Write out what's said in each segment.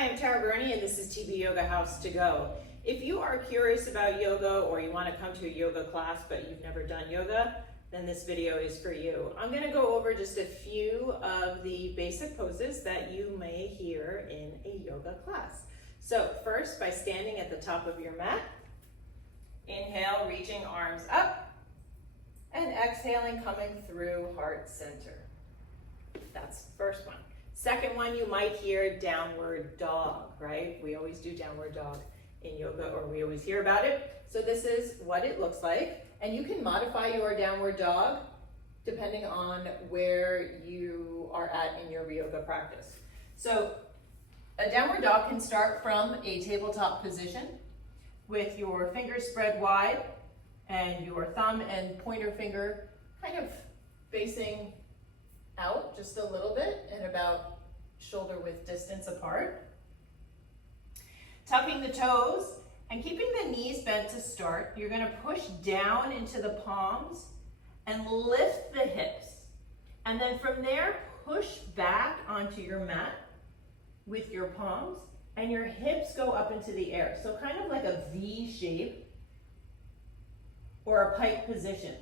Hi, I'm Tara Burney and this is TB Yoga House to Go. If you are curious about yoga or you want to come to a yoga class but you've never done yoga, then this video is for you. I'm going to go over just a few of the basic poses that you may hear in a yoga class. So first, by standing at the top of your mat, inhale, reaching arms up, and exhaling, coming through heart center. That's the first one. Second one, you might hear downward dog, right? We always do downward dog in yoga, or we always hear about it. So this is what it looks like. And you can modify your downward dog depending on where you are at in your yoga practice. So a downward dog can start from a tabletop position with your fingers spread wide and your thumb and pointer finger kind of facing out just a little bit and about shoulder width distance apart. Tucking the toes and keeping the knees bent to start. You're going to push down into the palms and lift the hips. And then from there, push back onto your mat with your palms and your hips go up into the air. So kind of like a V shape or a pike position.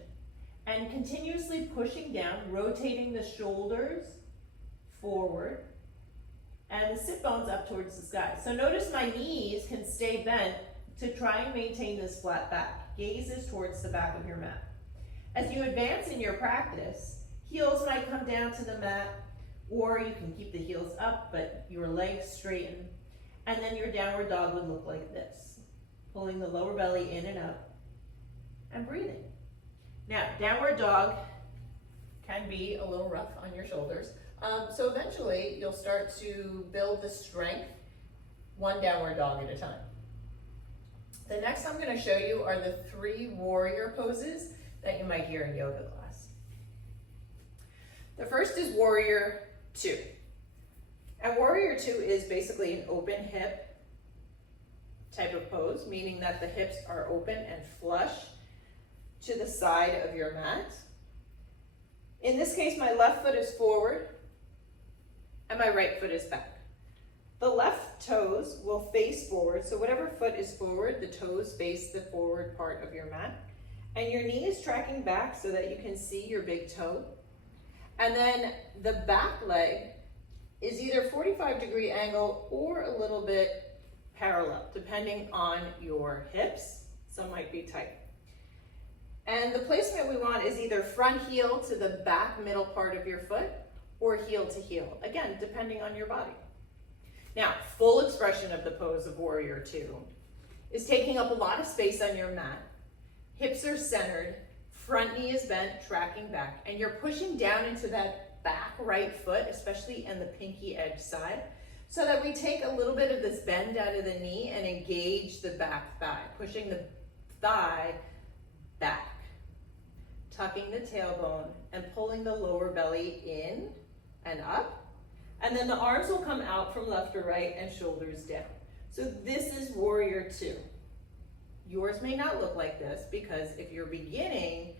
And continuously pushing down, rotating the shoulders forward and the sit bones up towards the sky. So notice my knees can stay bent to try and maintain this flat back. Gaze is towards the back of your mat. As you advance in your practice, heels might come down to the mat, or you can keep the heels up, but your legs straighten. And then your downward dog would look like this, pulling the lower belly in and up and breathing. Now, downward dog can be a little rough on your shoulders. So eventually you'll start to build the strength one downward dog at a time. The next I'm going to show you are the 3 warrior poses that you might hear in yoga class. The first is warrior 2. And warrior 2 is basically an open hip type of pose, meaning that the hips are open and flush to the side of your mat. In this case, my left foot is forward and my right foot is back. The left toes will face forward, so whatever foot is forward, the toes face the forward part of your mat. And your knee is tracking back so that you can see your big toe. And then the back leg is either 45-degree angle or a little bit parallel, depending on your hips. Some might be tight. And the placement we want is either front heel to the back middle part of your foot or heel to heel, again, depending on your body. Now, full expression of the pose of Warrior 2 is taking up a lot of space on your mat. Hips are centered, front knee is bent, tracking back, and you're pushing down into that back right foot, especially in the pinky edge side, so that we take a little bit of this bend out of the knee and engage the back thigh, pushing the thigh back. Tucking the tailbone and pulling the lower belly in and up. And then the arms will come out from left to right and shoulders down. So this is Warrior 2. Yours may not look like this because if you're beginning,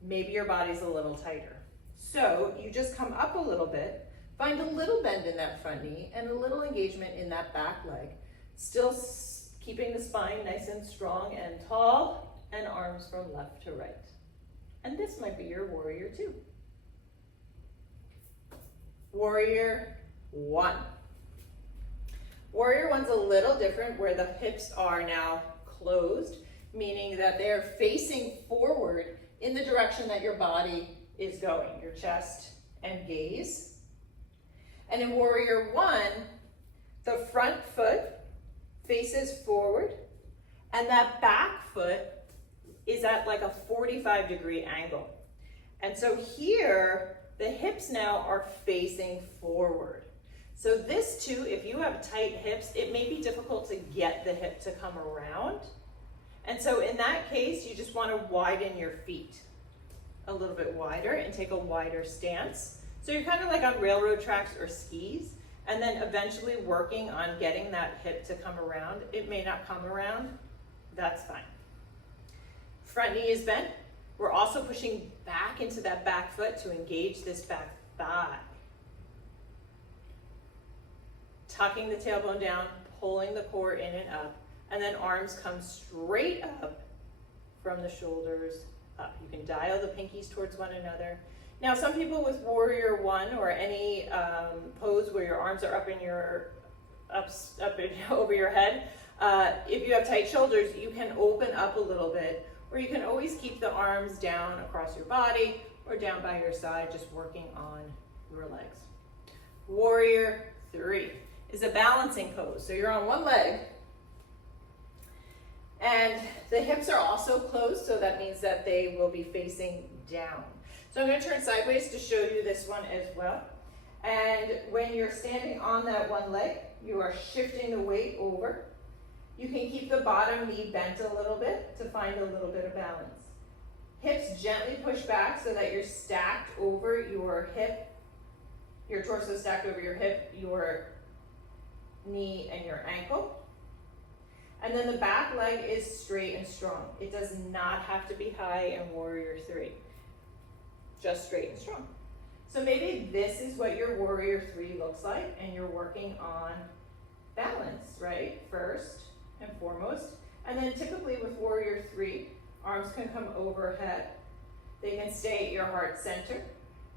maybe your body's a little tighter. So you just come up a little bit, find a little bend in that front knee and a little engagement in that back leg. Still keeping the spine nice and strong and tall and arms from left to right. And this might be your Warrior 2. Warrior 1. Warrior 1's a little different where the hips are now closed, meaning that they're facing forward in the direction that your body is going, your chest and gaze. And in Warrior 1, the front foot faces forward and that back foot is at like a 45-degree angle. And so here, the hips now are facing forward. So this too, if you have tight hips, it may be difficult to get the hip to come around. And so in that case, you just want to widen your feet a little bit wider and take a wider stance. So you're kind of like on railroad tracks or skis, and then eventually working on getting that hip to come around. It may not come around, that's fine. Front knee is bent. We're also pushing back into that back foot to engage this back thigh. tucking the tailbone down, pulling the core in and up, and then arms come straight up from the shoulders up. You can dial the pinkies towards one another. Now, some people with Warrior One or any pose where your arms are up in your over your head, if you have tight shoulders, you can open up a little bit, or you can always keep the arms down across your body or down by your side, just working on your legs. Warrior Three is a balancing pose. So you're on one leg, and the hips are also closed, so that means that they will be facing down. So I'm going to turn sideways to show you this one as well. And when you're standing on that one leg, you are shifting the weight over. You can keep the bottom knee bent a little bit to find a little bit of balance. Hips gently push back so that you're stacked over your hip, your torso stacked over your hip, your knee, and your ankle. And then the back leg is straight and strong. It does not have to be high in Warrior Three, just straight and strong. So maybe this is what your Warrior Three looks like, and you're working on balance, right? First and foremost. And then typically with Warrior Three, arms can come overhead. They can stay at your heart center.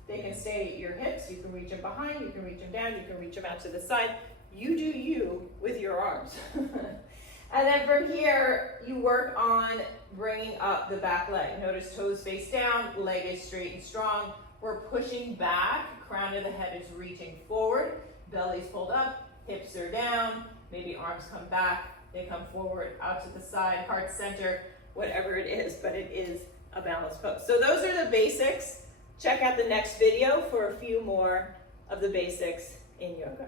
They can stay at your hips. You can reach them behind, you can reach them down, you can reach them out to the side. You do you with your arms. And then from here, you work on bringing up the back leg. Notice toes face down, leg is straight and strong. We're pushing back, crown of the head is reaching forward, belly's pulled up, hips are down, maybe arms come back, they come forward, out to the side, heart center, whatever it is, but it is a balanced pose. So those are the basics. Check out the next video for a few more of the basics in yoga.